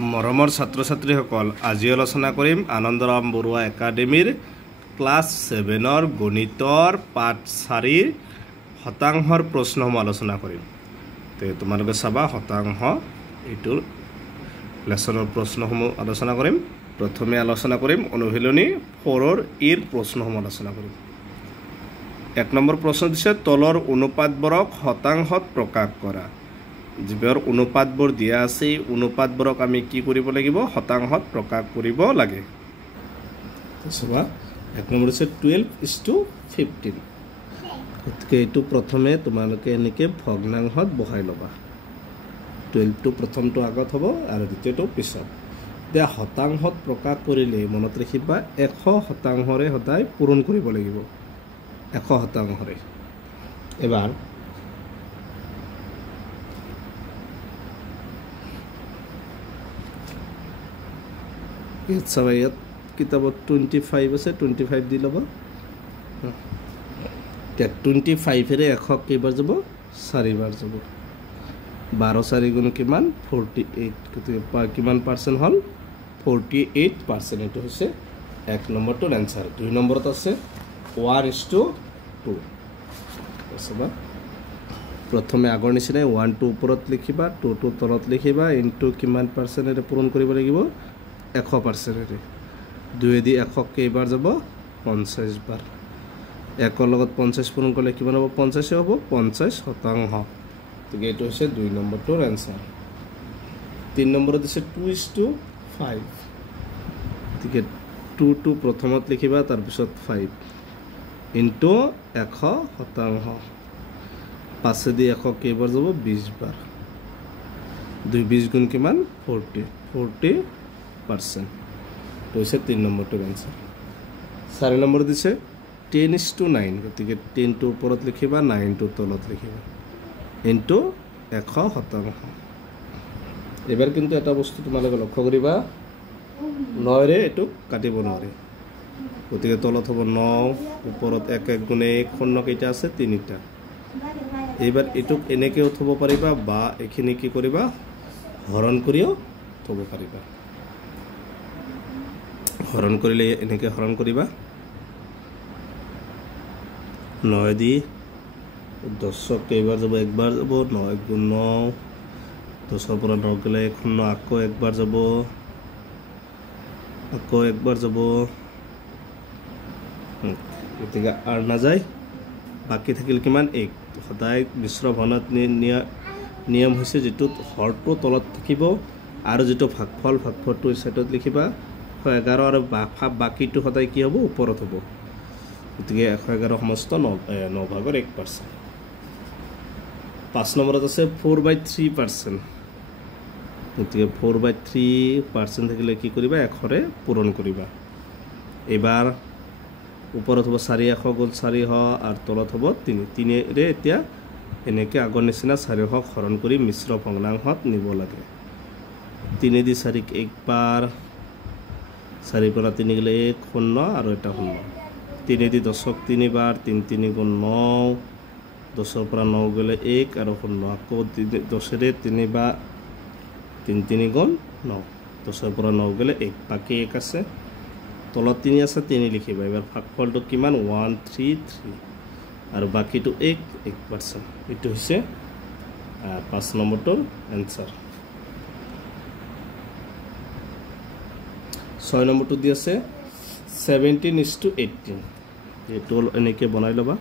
মৰমৰ ছাত্ৰ ছাত্ৰীসকল আজি আলোচনা কৰিম আনন্দৰাম বৰুৱা একাডেমীৰ ক্লাছ 7ৰ গণিতৰ পাঠ 4ৰ শতাংশৰ প্ৰশ্নসমূহ আলোচনা কৰিম। তে তোমালোকে চাবা শতাংশ এইটোৰ লেসনৰ প্ৰশ্নসমূহ আলোচনা কৰিম। প্ৰথমে আলোচনা কৰিম অনুশীলনী 4ৰ ইৰ প্ৰশ্নসমূহ আলোচনা কৰিম। 1 নম্বৰ প্ৰশ্ন দিছে তলৰ অনুপাতবোৰক শতাংশত প্ৰকাশ কৰা। যিবোৰ অনুপাতবোৰ দিয়া আছে অনুপাতবোৰক আমি কি কৰিব লাগিব শতাংশত প্ৰকাশ কৰিব লাগে। চাবা 1 নম্বৰ আছে 12:15। গতিকে এইটো প্ৰথমে তোমালোকে এনেকৈ ভগ্নাংশত বহাই ল'বা। 12টো প্ৰথমটো আগত হ'ব আৰু দ্বিতীয়টো পিছত। এতিয়া শতাংশত প্ৰকাশ কৰিলে মনত ৰাখিবা 100% সদায় পূৰণ কৰিব লাগিব। 100%। এবাৰ চাবা ইয়াত কিতাপত 25 আছে 25 দি ল'ব। এতিয়া 25ৰে 100 কেইবাৰ যাব 4 বাৰ যাব। 12 4 গুণ কিমান 48। গতিকে কিমান পাৰ্চেণ্ট হ'ল 48%। এইটো হৈছে 1 নম্বৰটোৰ এনচাৰ। 2 নম্বৰত আছে 1:2। চাবা প্ৰথমে আগৰ নিচিনাই 1টো ওপৰত লিখিবা 2টো তলত লিখিবা ইনটু কিমান পাৰ্চেণ্টেৰে পূৰণ কৰিব লাগিব 100%। 2 100 কেইবাৰ যাব 50 বাৰ। 1ৰ লগত 50 পূৰণ কৰিলে কিমান হ'ব 50 হ'ব 50%। গতিকে এইটো হৈছে 2 নম্বৰটোৰ এনচাৰ। 3 নম্বৰত দিছে 2:5। গতিকে 2টো প্ৰথমত লিখিবা তাৰপিছত 5 ইনটু 100%। 5 100 কেইবাৰ যাব 20 বাৰ। 2 20 গুণ কিমান 40%। তো হৈছে 3 নম্বৰটোৰ এনচাৰ। 4 নম্বৰ দিছে 10:9। গতিকে 10টো ওপৰত লিখিবা 9টো তলত লিখিবা ইনটু 100%। এবাৰ কিন্তু এটা বস্তু তোমালোকে লক্ষ্য কৰিবা 9ৰে এইটো কাটিব নোৱাৰে। গতিকে তলত হ'ব 9 ওপৰত 1 1 গুণে 0 কেইটা আছে 3টা। এইবাৰ এইটোক এনেকৈও থ'ব পাৰিবা বা এইখিনি কি কৰিবা হৰণ কৰিও থ'ব পাৰিবা। হৰণ কৰিলে এনেকৈ হৰণ কৰিবা 9 দি 10 কেইবাৰ যাব 1 বাৰ যাব 9 1 গুণ 9। 10ৰ পৰা 9 গ'লে 0 আকৌ 1 বাৰ যাব আকৌ 1 বাৰ যাব। গতিকে আৰু নাযায় বাকী থাকিল কিমান 1। সদায় মিশ্ৰ ভগ্নাংশত নিয়ম হৈছে যিটোত হৰটো তলত থাকিব আৰু যিটো ভাগফলটো চাইডত লিখিবা 111 আৰু বাকীটো সদায় কি হ'ব ওপৰত হ'ব। গতিকে 111 সমস্ত 9/1%। 5 নম্বৰত আছে 4/3%। গতিকে 4/3% থাকিলে কি কৰিবা 100ৰে পূৰণ কৰিবা। এইবাৰ ওপৰত হ'ব 400 গুণ 400 আৰু তলত হ'ব 3ৰে এতিয়া এনেকৈ আগৰ নিচিনা 400 হৰণ কৰি মিশ্ৰ ভগ্নাংশত নিব লাগে। 3 দি 4 1 বাৰ 4 পৰা 3 গ'লে 1 0 আৰু এটা 0। 3 দি 10ক 3 বাৰ 3 3 গুণ 9। 10ৰ পৰা 9 গ'লে 1 আৰু 0 আকৌ 10ৰে 3 বাৰ 3 3 গুণ 9। 10ৰ পৰা 9 গ'লে 1 বাকী 1 আছে তলত 3 আছে 3 লিখিবা। এবাৰ ভাগফলটো কিমান 133 আৰু বাকীটো 1%। এইটো হৈছে 5 নম্বৰটোৰ এনচাৰ। 6 নম্বৰটো দি আছে 17:18। এইটো এনেকৈ বনাই ল'বা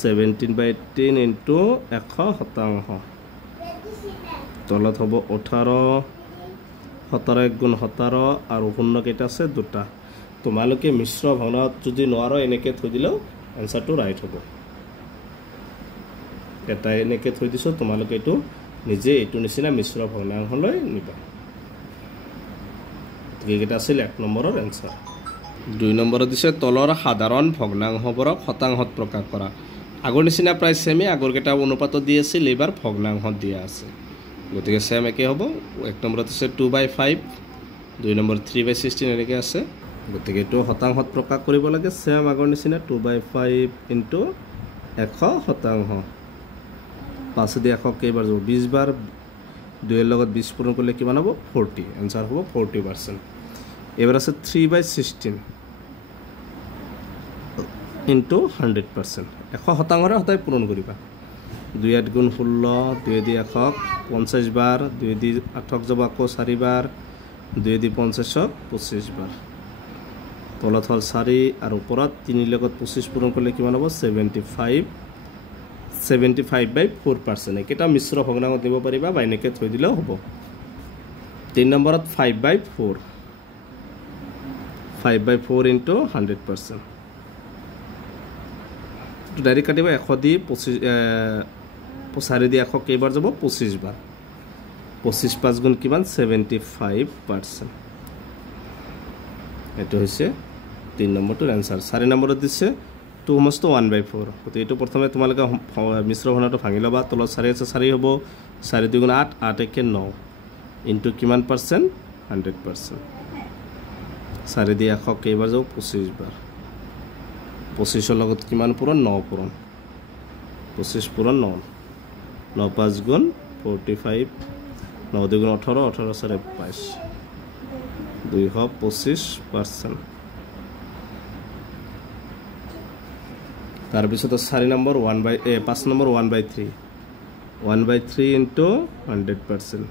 17/18 ইনটু 100%। তলত হ'ব 18 17 1 গুণ 17 আৰু 0 কেইটা আছে 2টা। তোমালোকে মিশ্ৰ ভগ্নাংশত যদি নোৱাৰো এনেকৈ থৈ দিলেও এনচাৰটো ৰাইট হ'ব। এটা এনেকৈ থৈ দিছোঁ তোমালোকে এইটো নিজে এইটো নিচিনা মিশ্ৰ ভগ্নাংশলৈ নিবা। এইকেইটা আছিল 1 নম্বৰৰ এনচাৰ। 2 নম্বৰত দিছে তলৰ সাধাৰণ ভগ্নাংশবোৰক শতাংশত প্ৰকাশ কৰা। আগৰ নিচিনা প্ৰায় ছেমে আগৰকেইটা অনুপাতত দি আছিল এইবাৰ ভগ্নাংশত দিয়া আছে। গতিকে ছেম একে হ'ব। 1 নম্বৰত আছে 2/5। 2 নম্বৰ 3/16 এনেকৈ আছে। গতিকে এইটো শতাংশত প্ৰকাশ কৰিব লাগে ছেম আগৰ নিচিনা 2/5 ইনটু 100%। 5 দি 100 কেইবাৰ যাব 20 বাৰ 2 এর লগত 20 পূরণ করলে কিমান হবো 40 आंसर হবো 40%। এবার আছে 3/16 ইনটু 100%। 100% হতাই পূরণ করিবা 2 8 গুণ 16 2 দি 1 50 বার 2 দি 8 যাব আকৌ 4 বার 2 দি 50 25 বার তলত হল 4 আর উপৰত 3 লগত 25 পূৰণ কৰলে কিমান হবো 75/4%। এটা মিশ্ৰ ভগ্নাংশ দিব পাৰিবা বা এনেকে থৈ দিলেও হ'ব। 3 নম্বৰত 5/4 5/4 ইনটু 100%। তো ডাইৰেক্ট কাটিব 100 দি 4 দি 100 কেইবাৰ যাব 25 বাৰ 25 5 গুণ কিমান 75%। এটো হৈছে 3 নম্বৰটোৰ आंसर। 4 নম্বৰত দিছে 2 সমস্ত 1/4। তো এইটো প্ৰথমে তোমালোকে মিশ্ৰ ভগ্নাংশটো ভাঙি লবা তলত 4 আছে 4 হ'ব 4 2 গুণ 8 8 1 9 ইনটু কিমান পার্সেন্ট 100%। 4 দি 100 কেইবাৰ যাব 25 বাৰ 25 ৰ লগত কিমান পূৰণ 9 পূৰণ 25 পূৰণ 9 9 5 গুণ 45 9 2 গুণ 18 18 4 22 225%। তাৰপিছত 4 নম্বৰ 5 নম্বৰ 1/3 1/3 ইনটু 100%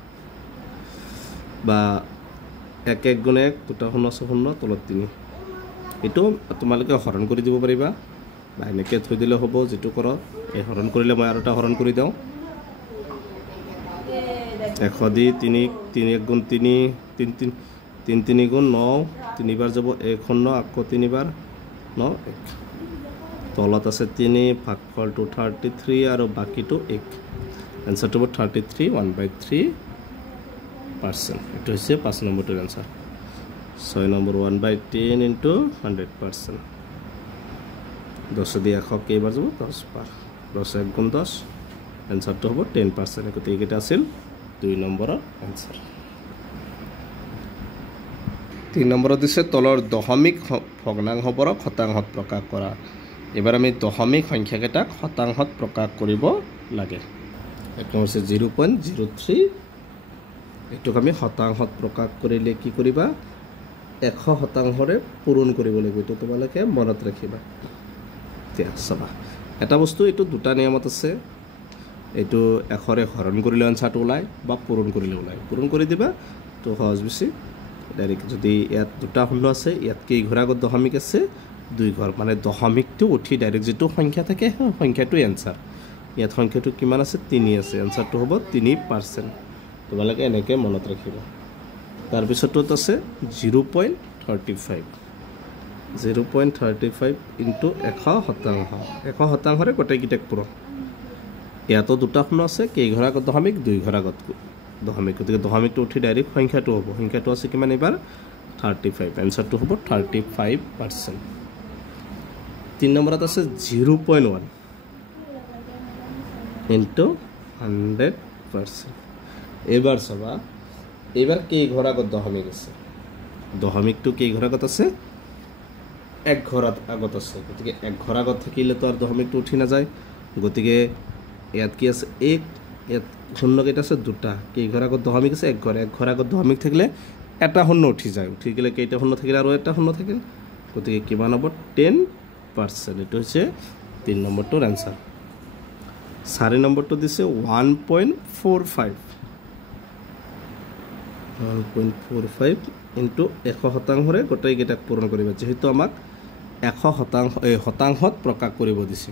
বা 1 1 গুণ 1 দুটা 0 0 তলত 3 এটো তোমালোকে হৰণ কৰি দিব পাৰিবা বা এনেকে থৈ দিলে হ'ব। যেটো কৰ এই হৰণ কৰিলে মই আৰু এটা হৰণ কৰি দাও 100 দি 3 3 1 গুণ 3 3 3 3 3 গুণ 9 3 বাৰ যাব 1 0 আকৌ 3 বাৰ 9 1 তলত আছে 3 ভাগফলটো 33 আৰু বাকিটো 1 आंसरটো 33 1/3%। এটো হৈছে 5 নম্বৰটোৰ आंसर। 6 number 1/10 into 100%। 10 দি 100 কেইবাৰ যাব 10 বাৰ 10 1 গুণ 10 आंसरটো হ'ব 10%। গতিকে এটা আছিল 2 নম্বৰৰ आंसर। 3 নম্বৰত দিছে তলৰ দশমিক ভগ্নাংশবোৰক শতাংশত প্ৰকাশ কৰা। এবাৰ আমি দশমিক সংখ্যাকেইটাক শতাংশত প্ৰকাশ কৰিব লাগে। এক নম্বৰ হৈছে 0.03 এটোক আমি শতাংশত প্ৰকাশ কৰিলে কি কৰিবা 100%ৰে পূৰণ কৰিব লাগিব। এটো তোমালোকে মনত ৰাখিবা। এতিয়া চাবা এটা বস্তু এটো দুটা নিয়মত আছে। এটো 100ৰে হৰণ কৰিলে আনসাৰটো ওলাই বা পূৰণ কৰিলে ওলাই। পূৰণ কৰি দিবা তো সহজ বেছি ডাইৰেক্ট। যদি ইয়াত দুটা শূন্য আছে ইয়াত কেই ঘৰ আগত দশমিক আছে 2 ঘৰ মানে দশমিকটো উঠি ডাইৰেক্ট যেটো সংখ্যা থাকে সেই সংখ্যাটোই आंसर। ইয়াত সংখ্যাটো কিমান আছে 3 আছে आंसरটো হ'ব 3%। তোমালোকে এনেকে মনত ৰাখিবা। তাৰ পিছতটো আছে 0.35 0.35 ইনটু 100%। 100%ৰে গোটেইকেইটাক পূৰণ। ইয়াতো দুটা শূন্য আছে কেই ঘৰ আগত দশমিক 2 ঘৰ আগত দশমিক। গতিকে দশমিকটো উঠি ডাইৰেক্ট সংখ্যাটো হ'ব। সংখ্যাটো আছে কিমান এবাৰ 35 आंसरটো হ'ব 35%। 3 নম্বৰত আছে 0.1 ইনটু 100%। এবাৰ চাবা এবাৰ কেই ঘৰ আগত দশমিক আছে দশমিকটো কেই ঘৰ আগত আছে 1 ঘৰ আগত আছে। গতিকে 1 ঘৰ আগত থাকিলে তো আর দশমিকটো উঠি না যায়। গতিকে ইয়াত কি আছে 1 ইয়াত শূন্য কেইটা আছে দুটা কেই ঘৰ আগত দশমিক আছে 1 ঘৰ 1 ঘৰ আগত দশমিক থাকিলে এটা শূন্য উঠি যায়। উঠি গেলে কেইটা শূন্য থাকিলে আৰু এটা শূন্য থাকিল। গতিকে কিমান হ'ব 10%। এটো হৈছে 3 নম্বৰটোৰ आंसर। 4 নম্বৰটো দিছে 1.45 1.45 ইনটু 100%ৰে গোটেইকেইটাক পূৰণ কৰিবা। যেহেতু আমাক 100% শতাংশত প্ৰকাশ কৰিব দিছে।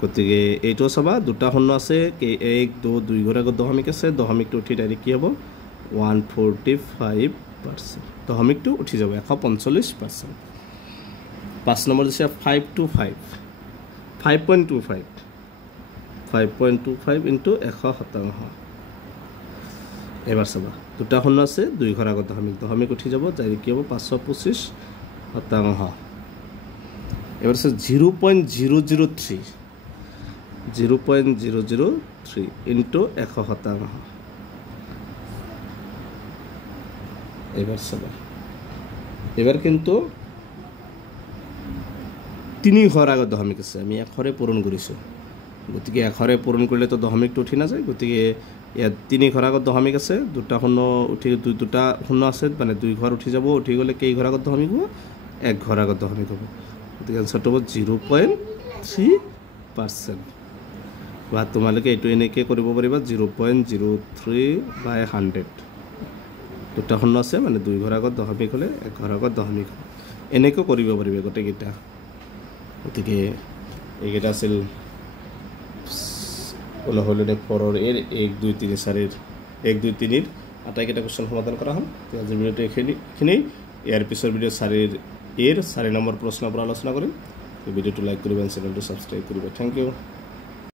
গতিকে এইটো চাবা দুটা শূন্য আছে 1 2 2 ঘৰ আগত দশমিক আছে। দশমিকটো উঠি ডাইৰেক্ট কি হ'ব 145%। দশমিকটো উঠি যাব 145%। 5 নম্বৰ দিছে 5.25 5.25 ইনটু 100%। এবাৰ চাবা দুটা শূন্য আছে 2 ঘৰ আগত দশমিক দশমিক উঠি যাব ডাইৰেক্ট কি হ'ব 525%। এবাৰ আছে 0.003 ইনটু 100%। এবাৰ চাবা এবাৰ কিন্তু 3 ঘৰ আগত দশমিক আছে। আমি 100ৰে পূৰণ কৰিছোঁ। গতিকে 100ৰে পূৰণ কৰিলে তো দশমিকটো উঠি না যায়। গতিকে ইয়াত 3 ঘৰ আগত দশমিক আছে, দুটা শূন্য উঠি দুটা শূন্য আছে, মানে 2 ঘৰ উঠি যাব, উঠি গ'লে কেই ঘৰ আগত দশমিক হ'ব, 1 ঘৰ আগত দশমিক হ'ব। গতিকে আনচাৰটো হ'ব 0.3%। বা তোমালোকে এইটো এনেকৈ কৰিব পাৰিবা 0.03/100। দুটা শূন্য আছে, মানে 2 ঘৰ আগত দশমিক হ'লে 1 ঘৰ আগত দশমিক হ'ব। এনেকৈ কৰিব পাৰিবা গোটেইকেইটা। গতিকে এইকেইটা আছিল 4ৰ 1 2 3 4ৰ 1 2 3ৰ আটাইকেইটা কুৱেশ্যন সমাধান কৰা হ'ল। আজিৰ ভিডিঅ'টো এইখিনিয়েই। ইয়াৰ পিছৰ ভিডিঅ' 4 নম্বৰ প্ৰশ্নৰ পৰা আলোচনা কৰিম। ভিডিঅ'টো লাইক কৰিবা, চেনেলটো ছাবস্ক্ৰাইব কৰিবা। Thank U.